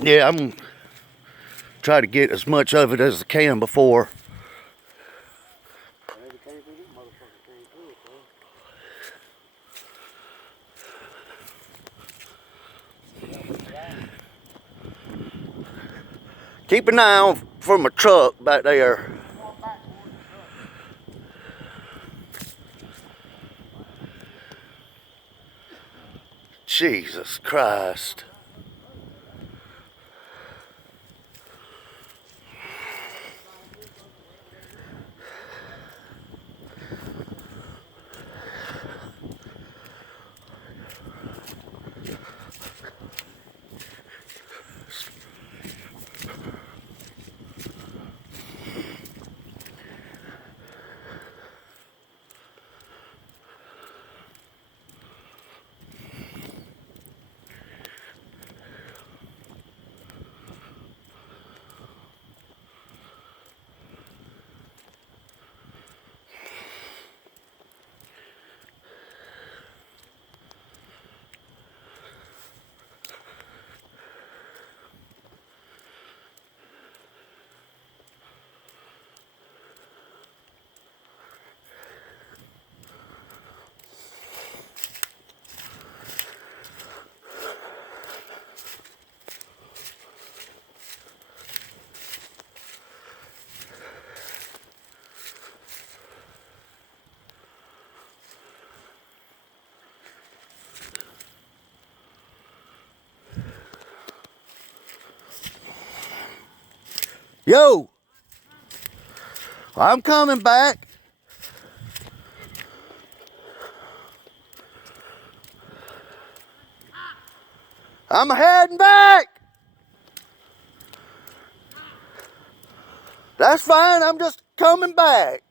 Yeah, I'm try to get as much of it as I can before. Keep an eye on for my truck back there. Jesus Christ. Yo, I'm coming back. I'm heading back. That's fine, I'm just coming back.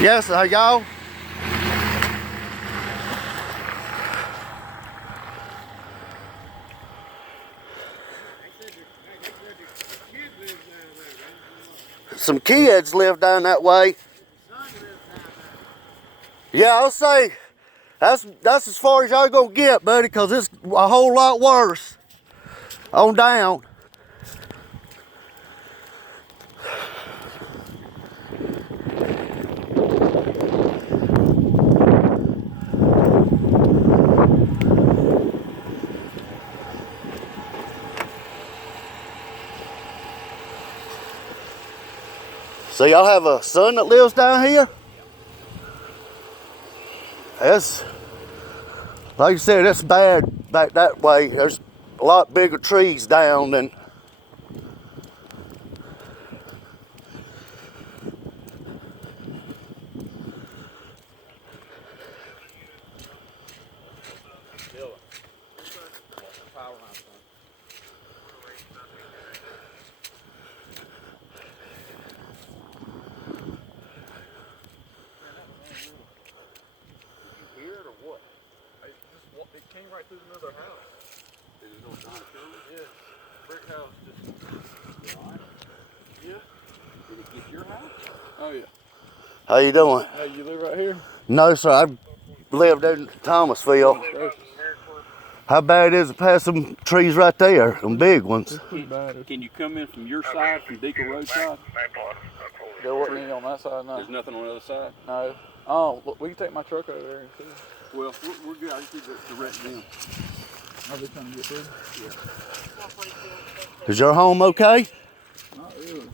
Yes, y'all. Some kids live down that way. Yeah, I'll say that's as far as y'all gonna get, buddy, because it's a whole lot worse on down. So y'all have a son that lives down here? That's, like you said, that's bad back that way. There's a lot bigger trees down than. It came right through another house. Is it on Thomasville? Yeah. Brick house just. Right. Yeah. Did it get your house? Oh yeah. How you doing? Hey, you live right here? No, sir. I lived in Thomasville. How bad is it past some trees right there, some big ones? Can you come in from your side, from Deacle Road side? There wasn't any on that side, no. There's nothing on the other side? No. Oh, we can take my truck over there and see. Well, we're good. I just need to direct them. Are they trying to get through? Yeah. Is your home okay? Not really.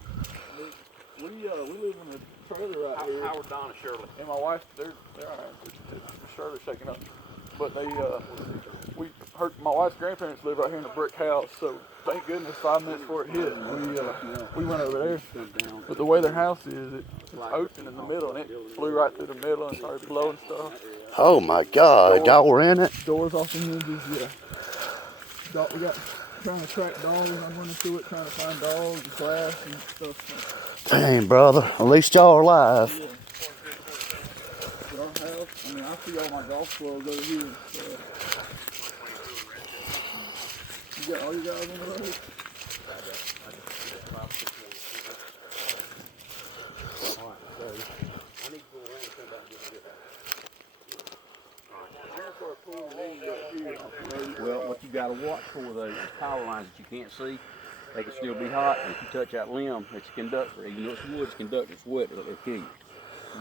We live in a trailer right here. Howard, Donna, Shirley. And my wife, they're all right. Shirley's shaking up. But we heard my wife's grandparents live right here in a brick house, so thank goodness 5 minutes before it hit, we went over there. But the way their house is, it's open in the middle, and it flew right through the middle and started blowing stuff. Oh my God, y'all were in it? Doors off the hinges, yeah. We got trying to track dogs. I'm running through it trying to find dogs and glass and stuff. Dang, brother. At least y'all are alive. Yeah. Our house, I mean, I see all my golf clubs over here. You got all you guys on the road? Well, what you got to watch for those power lines that you can't see, they can still be hot. And if you touch that limb, it's a conductor. Even though it's wood, it's conductor. It's wet, it'll kill you.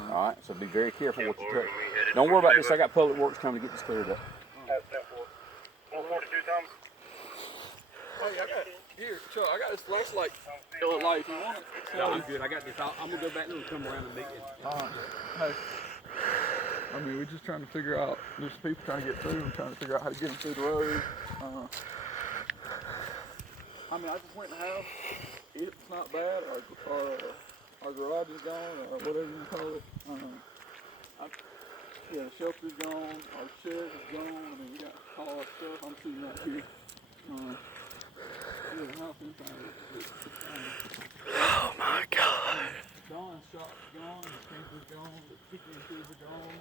All right, so be very careful what you touch. Don't worry about this. I got public works coming to get this cleared up. 142 Thomas. Hey, Chuck, I got this flashlight. Yellow light, if you want it. No, I'm good. I got this. I'm gonna go back there and come around and meet you. Hey, I mean, we're just trying to figure out. There's people trying to get through. I'm trying to figure out how to get them through the road. I mean, I just went in the house. It's not bad. Our garage is gone, or whatever you call it. Yeah, the shelter's gone. Our shed is gone. I mean, we got all our stuff. I'm sitting right here. Yeah, the house inside is Oh my God. Dawn's shop's gone. The camper's gone. The chicken shoes are gone.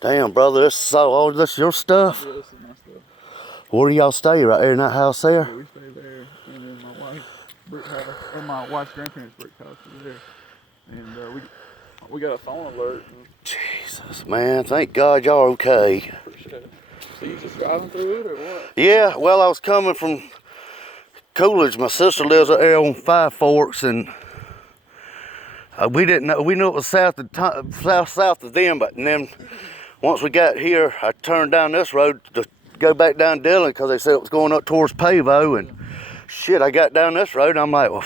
Damn, brother, this is your stuff? Yeah, this is my stuff. Where do y'all stay? Right there in that house there? Yeah, we stay there, and then my wife's grandparents' brick house is there, and we got a phone alert. Jesus, man, thank God y'all are okay. Appreciate it. So you just driving through it or what? Yeah, well, I was coming from Coolidge. My sister lives out there on Five Forks, and we didn't know. We knew it was south of them, but then once we got here, I turned down this road to go back down Dillon because they said it was going up towards Pavo, and shit, I got down this road and I'm like, well,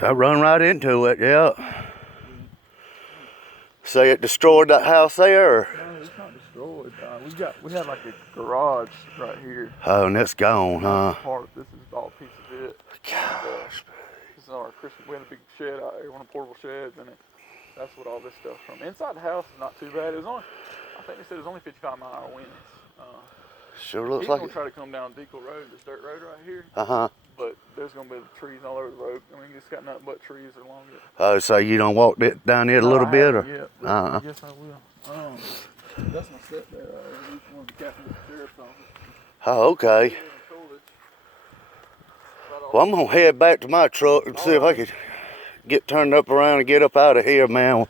I run right into it, yeah. So it destroyed that house there? Or? No, it's not destroyed. We had like a garage right here. Oh, and it's gone, huh? This is all a piece of it. Gosh. This is our Christmas. We had a big shed out here, one of the portable sheds, and that's what all this stuff's from. Inside the house is not too bad. I think they said it was only 55-mile-an-hour winds. Sure looks He's like gonna it. try to come down Deacle Road, this dirt road right here. Uh-huh. But there's gonna be trees all over the road. I mean, it's got nothing but trees along it. Oh, so you don't walk down it a little bit, or? Yeah, I guess I will. That's my stepdad. He's one of the captains of the sheriff's office. Oh, okay. Well, I'm gonna head back to my truck and see if I could get turned up around and get up out of here, man.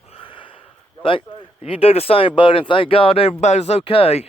You do the same, buddy, and thank God everybody's okay.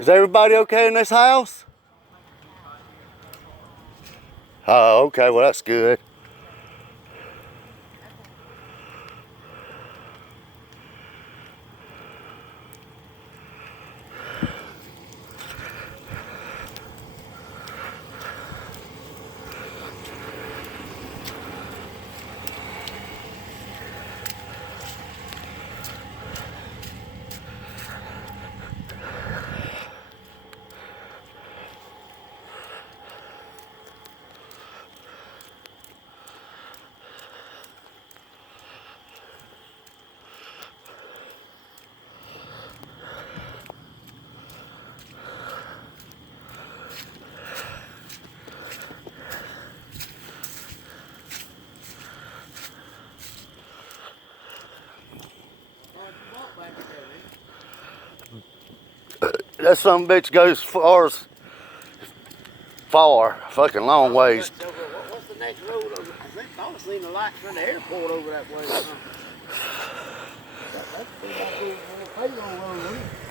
Is everybody okay in this house? Oh, okay, well that's good. That son of a bitch goes far, fucking long ways. What's the next road over? I think I've seen the lights from the airport over that way. That's the payroll road, isn't it?